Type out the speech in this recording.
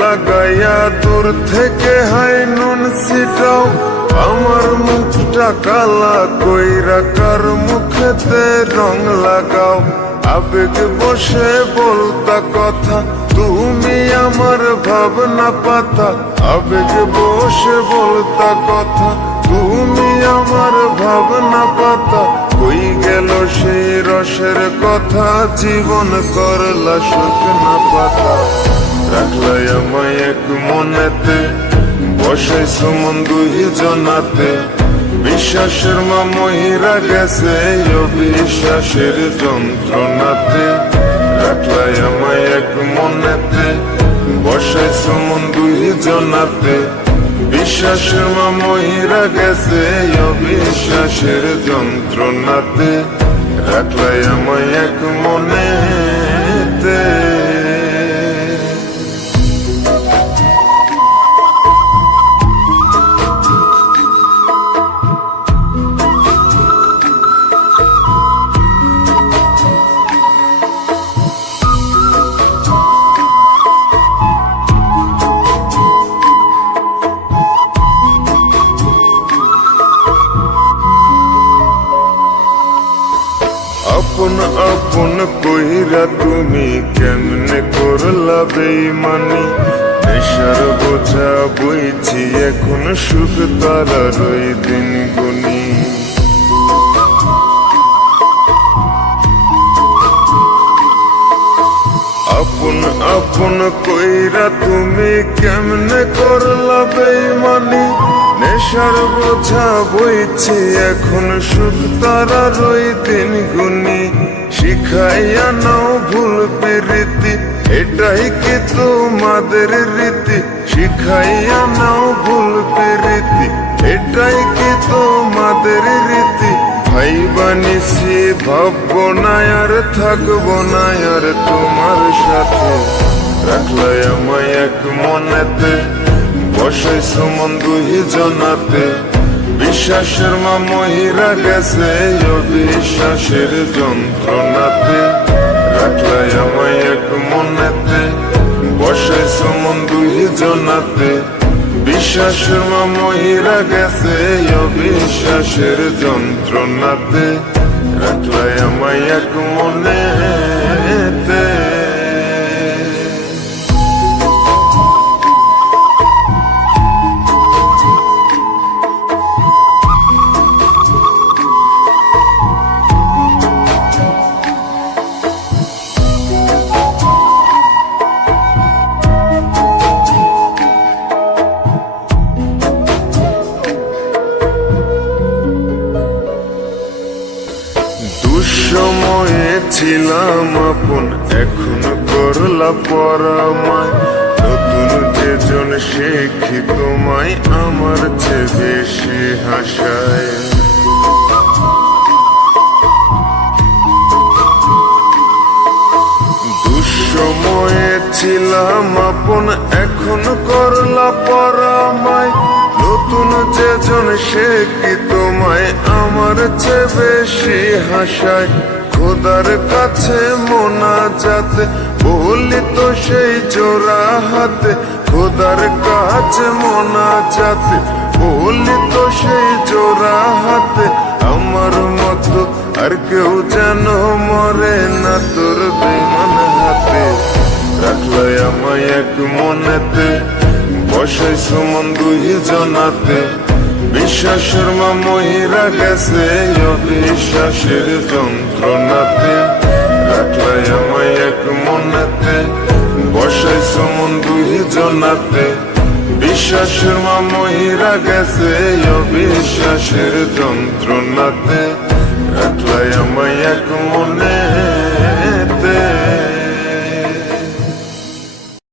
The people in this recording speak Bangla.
লাগাইয়া দূর থেকে হাই নুন ছিটাও, আমার মুখটা কালা কইরা কার মুখেতে রং লাগাও। আবেগ বসে বলতা কথা, তুমি আমার ভাবনা পাতা। আবেগ বসে বলতা কথা, তুমি আমার ভাবনা পাতা। কই গেল সেই রসের কথা, জীবন করলা শুকনা পাতা। রাখলাই আমায় এক মনেতে, বসাইছো মন দুই জনাতে। বিশ্বাসের মা মহিরা গেছে অবিশ্বাসের যন্ত্রণাতে। রাখলাই আমায় এক মনেতে, বসাইছো মন দুই জনাতে। বিশ্বাসের মা মহিরা গেছে অবিশ্বাসের যন্ত্রণাতে। রাখলাই আমায় এক মনেতে। আপন আপন কইরা তুমি কেমনে করলা বেইমানি। নেশার বোঝা বইছি এখন, সুখ তারার ওই দিন গুনি। আপন আপন কইরা তুমি কেমনে করলা বেইমানি। নেশার বোঝা বইছি এখন, সুখ তারার ওই দিন গুনি। শিখাইয়া নাও ভুল প্রীতি, এটাই কি তোমাদের রীতি। শিখাইয়া নাও ভুল প্রীতি, এটাই কি তোমাদের রীতি। ভাই বানিছি ভাববো না আর থাকবো না আর তোমার সাথে। রাখলাই আমায় এক মনেতে, বসাইছো মন দুই জনাতে। বিশ্বাসের মা মহিরা গেছে অবিশ্বাসের যন্ত্রণাতে। রাখলাই আমায় এক মনেতে, বসাইছো মন দুই জনাতে। বিশ্বাসের মা মহিরা গেছে অবিশ্বাসের যন্ত্রণাতে। রাখলাই আমায় এক মনেতে। দুঃসময়ে ছিলাম আপন, এখন করলা পরামায়। নতুন যেজন শেখি তোমায়, আমার চেয়ে বেশি হাসায়। দুঃসময়ে ছিলাম আপন, এখন করলা পরামায়। নতুন যেজন শেখি তোমায়, আমার চেয়ে বেশি হাসায়। খোদার কাছে মোনাজাতে বলি তো সেই জোড়া হাতে। খোদার কাছে মোনাজাতে বলি তো সেই জোড়া হাতে। আমার মতো আর কেউ যেন মরে না তোর বেমান হাতে। রাখলাই আমায় এক মনেতে, বসাইছো মন দুই জনাতে। বিশ্বাসের মা মহিরা গেছে অবিশ্বাসের যন্ত্রণাতে। রাখলাই আমায় এক মনেতে, বসাইছো মন দুই জনাতে। বিশ্বাসের মা মহিরা গেছে অবিশ্বাসের যন্ত্রণাতে। রাখলাই আমায় এক মনে।